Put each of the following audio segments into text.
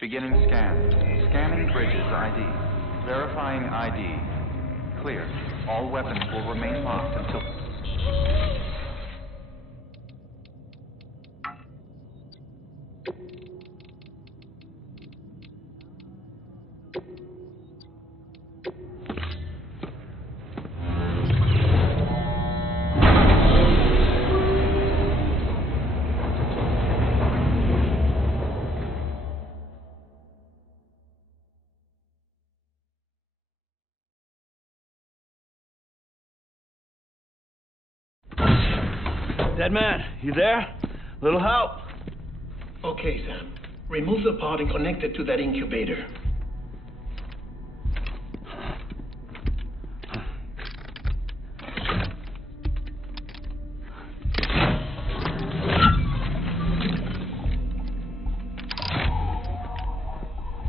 Beginning scan. Scanning bridges ID. Verifying ID. Clear. All weapons will remain locked until... Dead man, you there? Little help? Okay, Sam. Remove the pod and connect it to that incubator.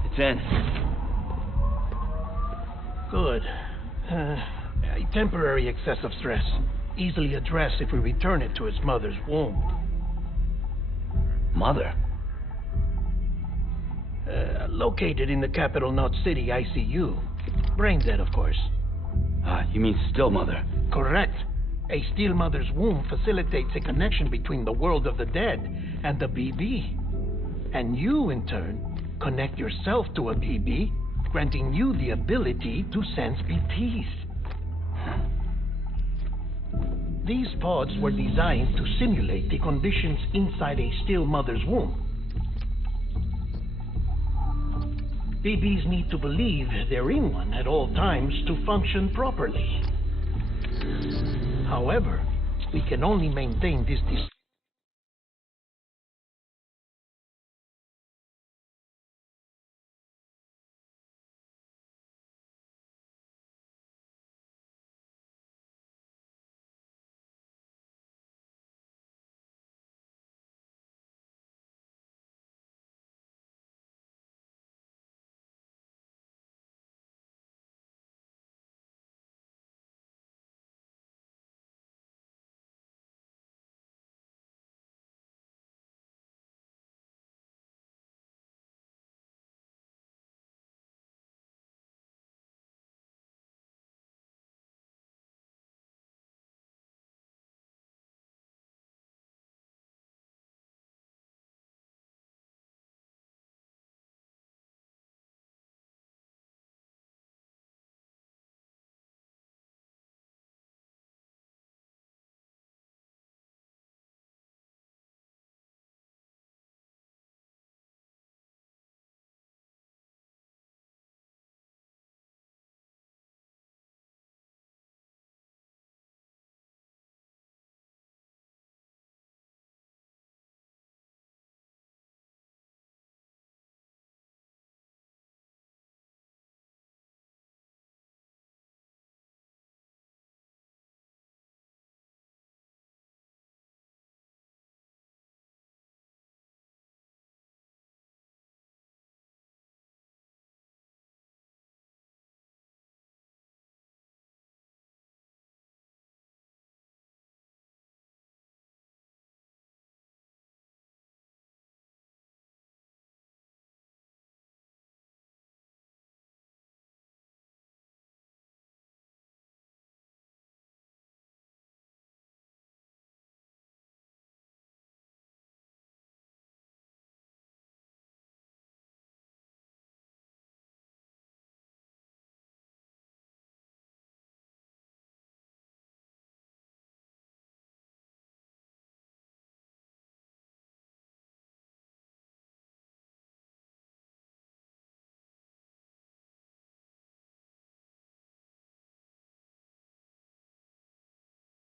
It's in. Good. A temporary excessive stress. Easily addressed if we return it to its mother's womb. Mother? Located in the capital Knot City ICU. Brain dead, of course. You mean still mother? Correct. A still mother's womb facilitates a connection between the world of the dead and the BB. And you, in turn, connect yourself to a BB, granting you the ability to sense BTs. These pods were designed to simulate the conditions inside a still mother's womb. BBs need to believe they're in one at all times to function properly. However, we can only maintain this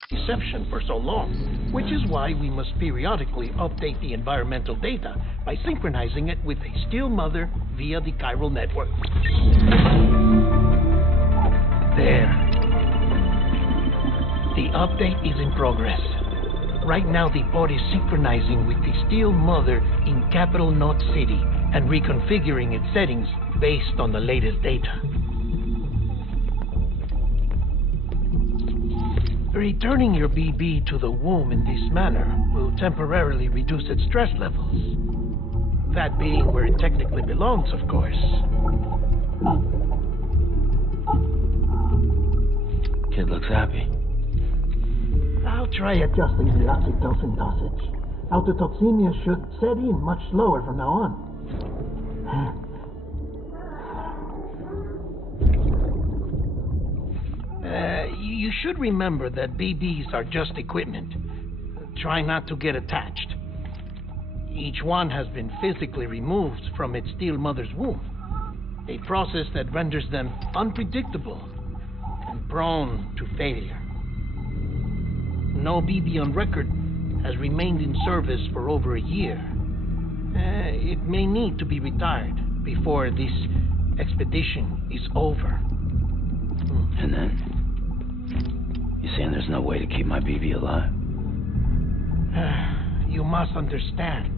deception for so long, which is why we must periodically update the environmental data by synchronizing it with a still mother via the chiral network. There. The update is in progress. Right now the pod is synchronizing with the still mother in capital Knot City and reconfiguring its settings based on the latest data. Returning your BB to the womb in this manner will temporarily reduce its stress levels. that being where it technically belongs, of course. Kid looks happy. I'll try adjusting the oxytocin dosage. Autotoxemia should set in much slower from now on. You should remember that BBs are just equipment. Try not to get attached. Each one has been physically removed from its steel mother's womb, a process that renders them unpredictable and prone to failure. No BB on record has remained in service for over a year. It may need to be retired before this expedition is over. And then? You saying there's no way to keep my BB alive? You must understand,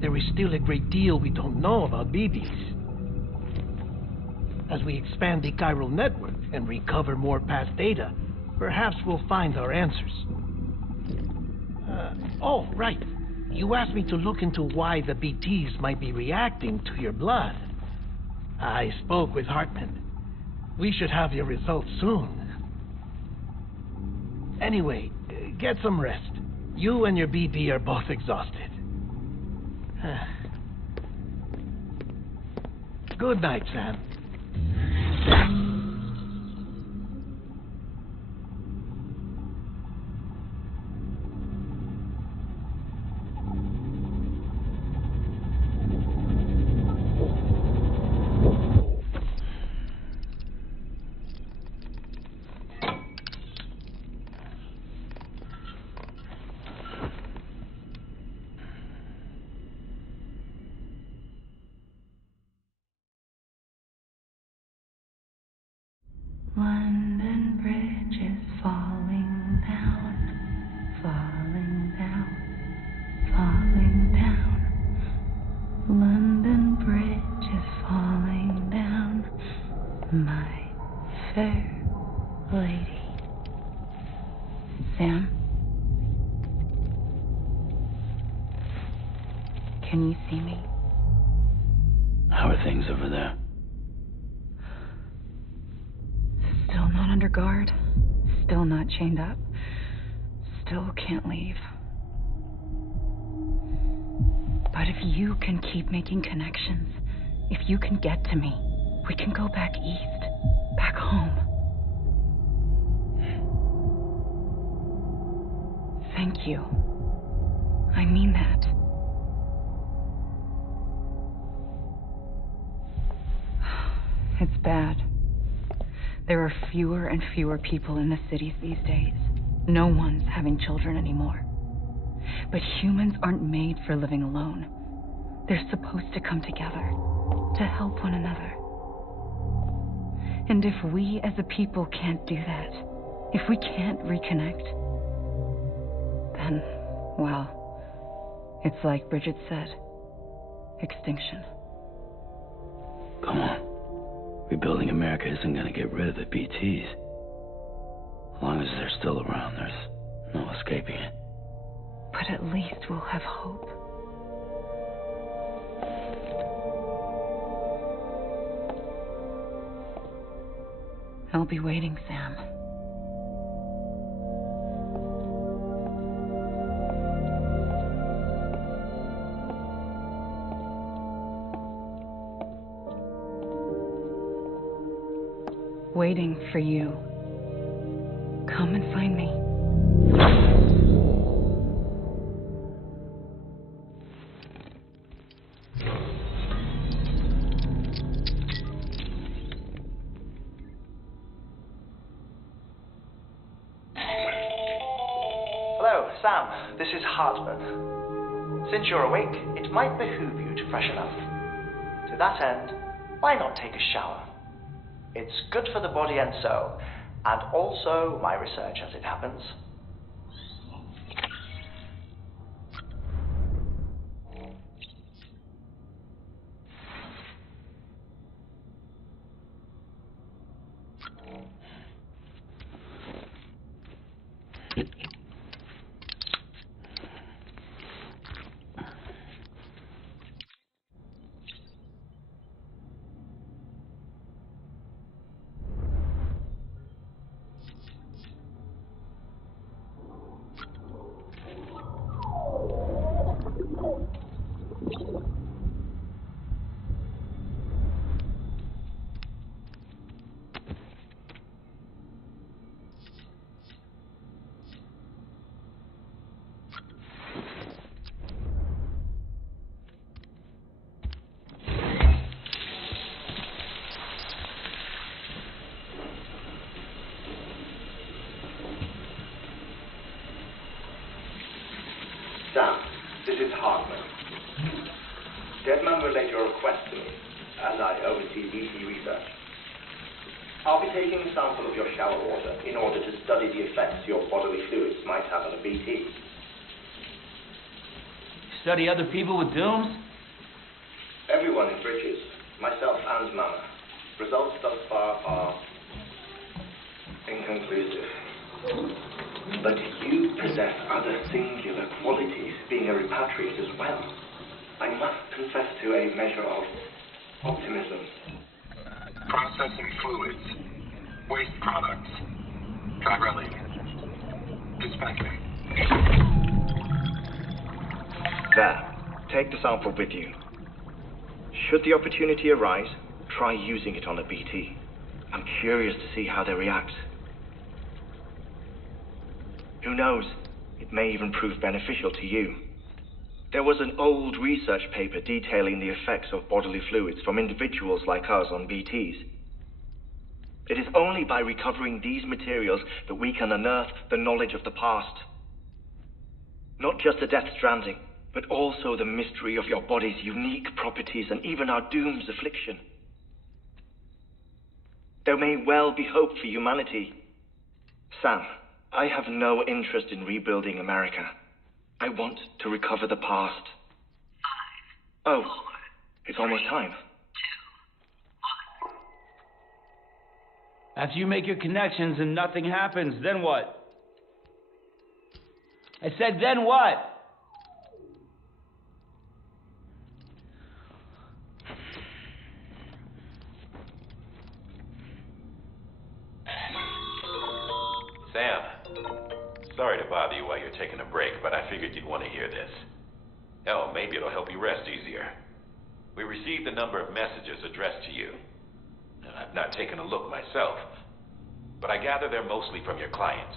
there is still a great deal we don't know about BBs. As we expand the chiral network and recover more past data, perhaps we'll find our answers. Oh, right. You asked me to look into why the BTs might be reacting to your blood. I spoke with Hartman. We should have your results soon. Anyway, get some rest. You and your BB are both exhausted. Good night, Sam. London Bridge is falling down, falling down, falling down. London Bridge is falling down, my fair lady. Sam? Can you see me? How are things over there? Still not under guard. Still not chained up. Still can't leave. But if you can keep making connections, if you can get to me, we can go back east, back home. Thank you. I mean that. It's bad. There are fewer and fewer people in the cities these days. No one's having children anymore. But humans aren't made for living alone. They're supposed to come together, to help one another. And if we as a people can't do that, if we can't reconnect, then, well, it's like Bridget said, extinction. Come on. Rebuilding America isn't going to get rid of the BTs. As long as they're still around, there's no escaping it. But at least we'll have hope. I'll be waiting, Sam. Waiting for you. Come and find me. Hello, Sam. This is Hartman. Since you're awake, it might behoove you to freshen up. To that end, why not take a shower? It's good for the body and soul, and also my research as it happens. Deadman relayed your request to me, as I oversee BT research. I'll be taking a sample of your shower water in order to study the effects your bodily fluids might have on a BT. Study other people with dooms? Everyone in Bridges, myself and Mama. Results thus far are inconclusive. But you possess other singular qualities, being a repatriate as well. I must confess to a measure of optimism. Processing fluids. Waste products. Chigrelli. Dispensing. There. Take the sample with you. Should the opportunity arise, try using it on a BT. I'm curious to see how they react. Who knows? It may even prove beneficial to you. There was an old research paper detailing the effects of bodily fluids from individuals like us on BTs. It is only by recovering these materials that we can unearth the knowledge of the past. Not just the death stranding, but also the mystery of your body's unique properties and even our doom's affliction. There may well be hope for humanity. Sam, I have no interest in rebuilding America. I want to recover the past. 5, 4, it's almost time. 2, 1. After you make your connections and nothing happens, then what? I said, then what? Sam, sorry to bother you while you're taking a break, but I figured you'd want to hear this. Hell, maybe it'll help you rest easier. We received a number of messages addressed to you. I've not taken a look myself, but I gather they're mostly from your clients.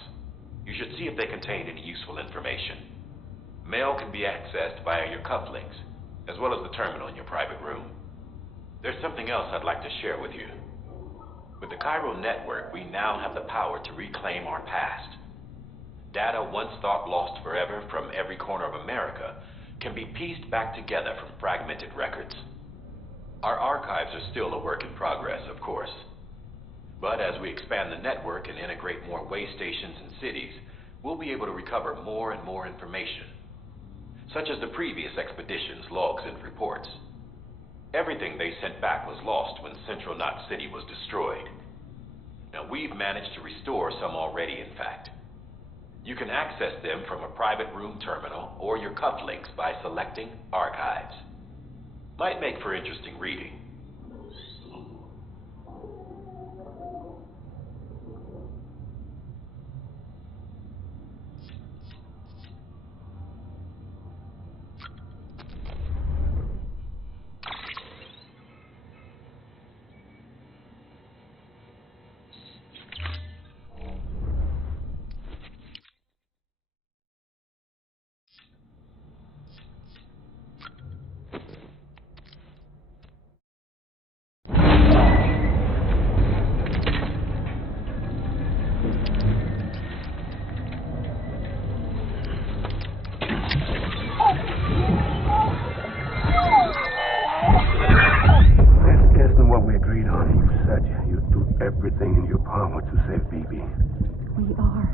You should see if they contain any useful information. Mail can be accessed via your cufflinks, as well as the terminal in your private room. There's something else I'd like to share with you. With the Cairo network, we now have the power to reclaim our past. Data once thought lost forever from every corner of America can be pieced back together from fragmented records. Our archives are still a work in progress, of course. But as we expand the network and integrate more way stations and cities, we'll be able to recover more and more information, such as the previous expedition's logs and reports. Everything they sent back was lost when Central Knot City was destroyed. Now, we've managed to restore some already, in fact. You can access them from a private room terminal or your cufflinks by selecting Archives. Might make for interesting reading. Everything in your power to save BB. We are.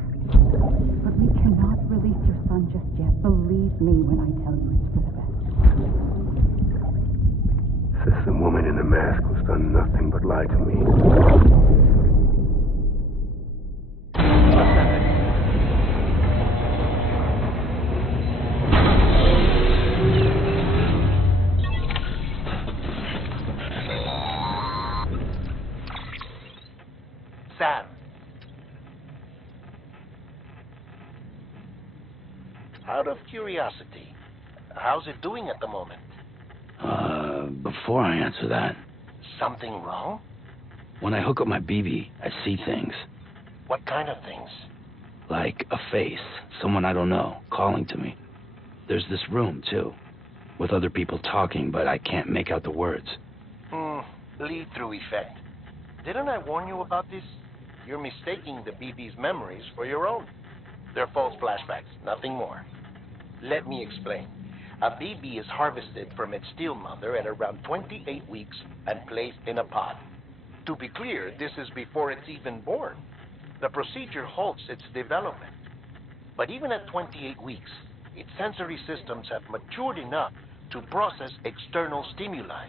But we cannot release your son just yet. Believe me when I tell you it's for the best. Says the woman in the mask who's done nothing but lie to me. Sam. Out of curiosity, how's it doing at the moment? Before I answer that, Something wrong? when I hook up my BB, I see things. What kind of things? Like a face, someone I don't know, calling to me. There's this room, too, with other people talking, but I can't make out the words. Lead-through effect. Didn't I warn you about this? You're mistaking the BB's memories for your own. They're false flashbacks, nothing more. Let me explain. A BB is harvested from its steel mother at around 28 weeks and placed in a pod. To be clear, this is before it's even born. The procedure halts its development. But even at 28 weeks, its sensory systems have matured enough to process external stimuli.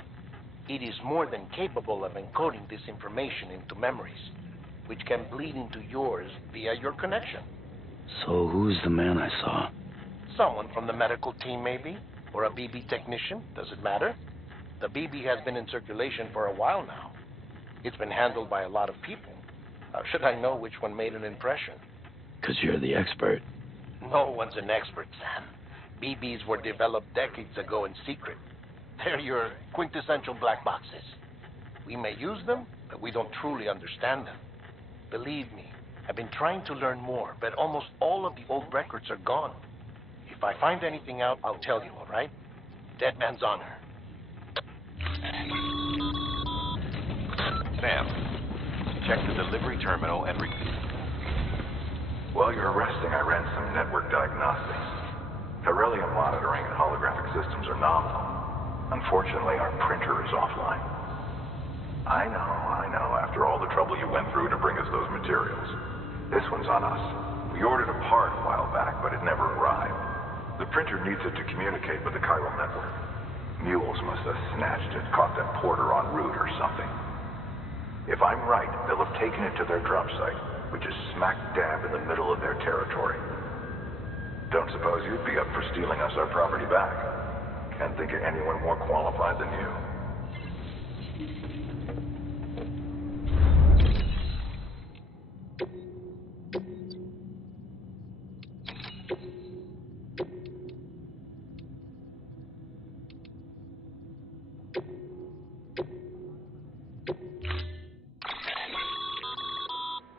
It is more than capable of encoding this information into memories, which can bleed into yours via your connection. So who's the man I saw? Someone from the medical team, maybe, or a BB technician, does it matter? The BB has been in circulation for a while now. It's been handled by a lot of people. How should I know which one made an impression? 'Cause you're the expert. No one's an expert, Sam. BBs were developed decades ago in secret. They're your quintessential black boxes. We may use them, but we don't truly understand them. Believe me, I've been trying to learn more, but almost all of the old records are gone. If I find anything out, I'll tell you, all right? Dead man's honor. Sam, check the delivery terminal and While you're resting, I ran some network diagnostics. Beryllium monitoring and holographic systems are nominal. Unfortunately, our printer is offline. I know, after all the trouble you went through to bring us those materials. This one's on us. We ordered a part a while back, but it never arrived. The printer needs it to communicate with the chiral network. Mules must have snatched it, caught that porter en route or something. If I'm right, they'll have taken it to their drop site, which is smack dab in the middle of their territory. Don't suppose you'd be up for stealing us our property back? Can't think of anyone more qualified than you.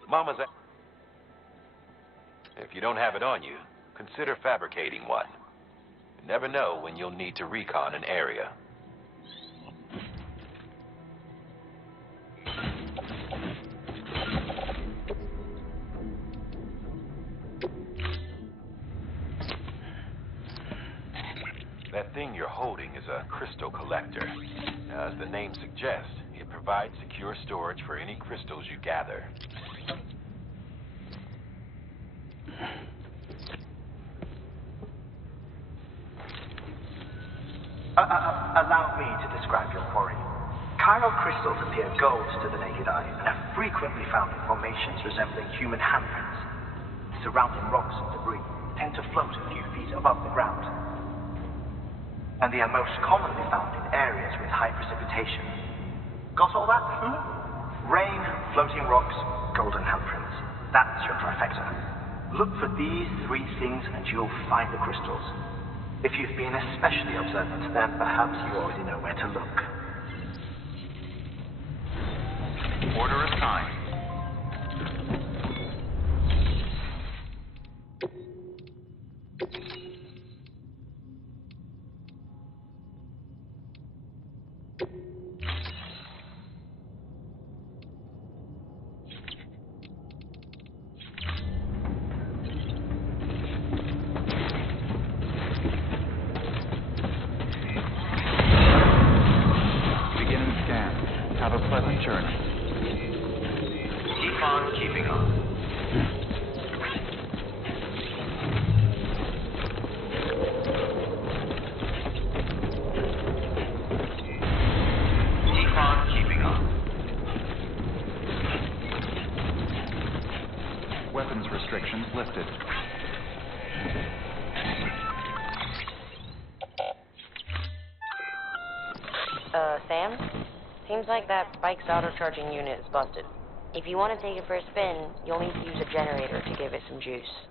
Mama's If you don't have it on you, consider fabricating one. You never know when you'll need to recon an area. That thing you're holding is a crystal collector. Now, as the name suggests, it provides secure storage for any crystals you gather. Allow me to describe your quarry. Chiral crystals appear gold to the naked eye and are frequently found in formations resembling human handprints. Surrounding rocks and debris tend to float a few feet above the ground. And they are most commonly found in areas with high precipitation. Got all that? Rain, floating rocks, golden handprints. That's your trifecta. Look for these three things and you'll find the crystals. If you've been especially observant, then perhaps you already know where to look. Order assigned. Have a pleasant journey. Keep on keeping on. Keep on keeping on. Weapons restrictions lifted. Sam? Seems like that bike's auto-charging unit is busted. If you want to take it for a spin, you'll need to use a generator to give it some juice.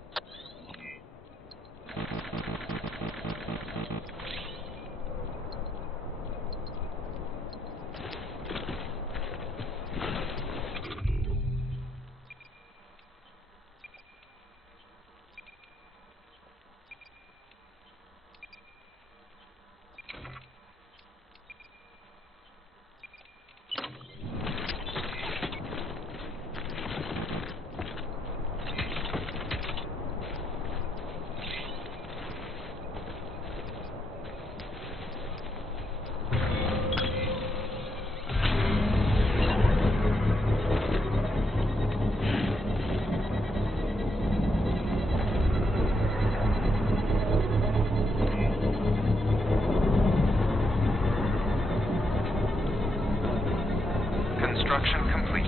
Construction complete.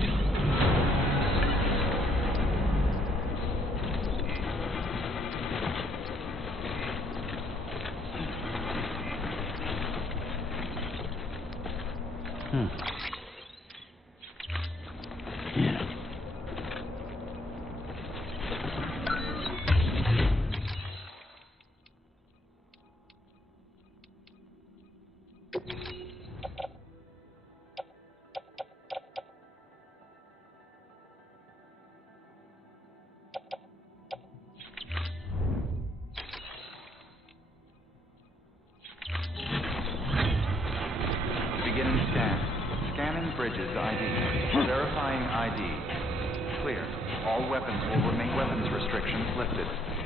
Beginning scan. Scanning bridges ID. Verifying ID. Clear. All weapons will remain. Weapons restrictions lifted.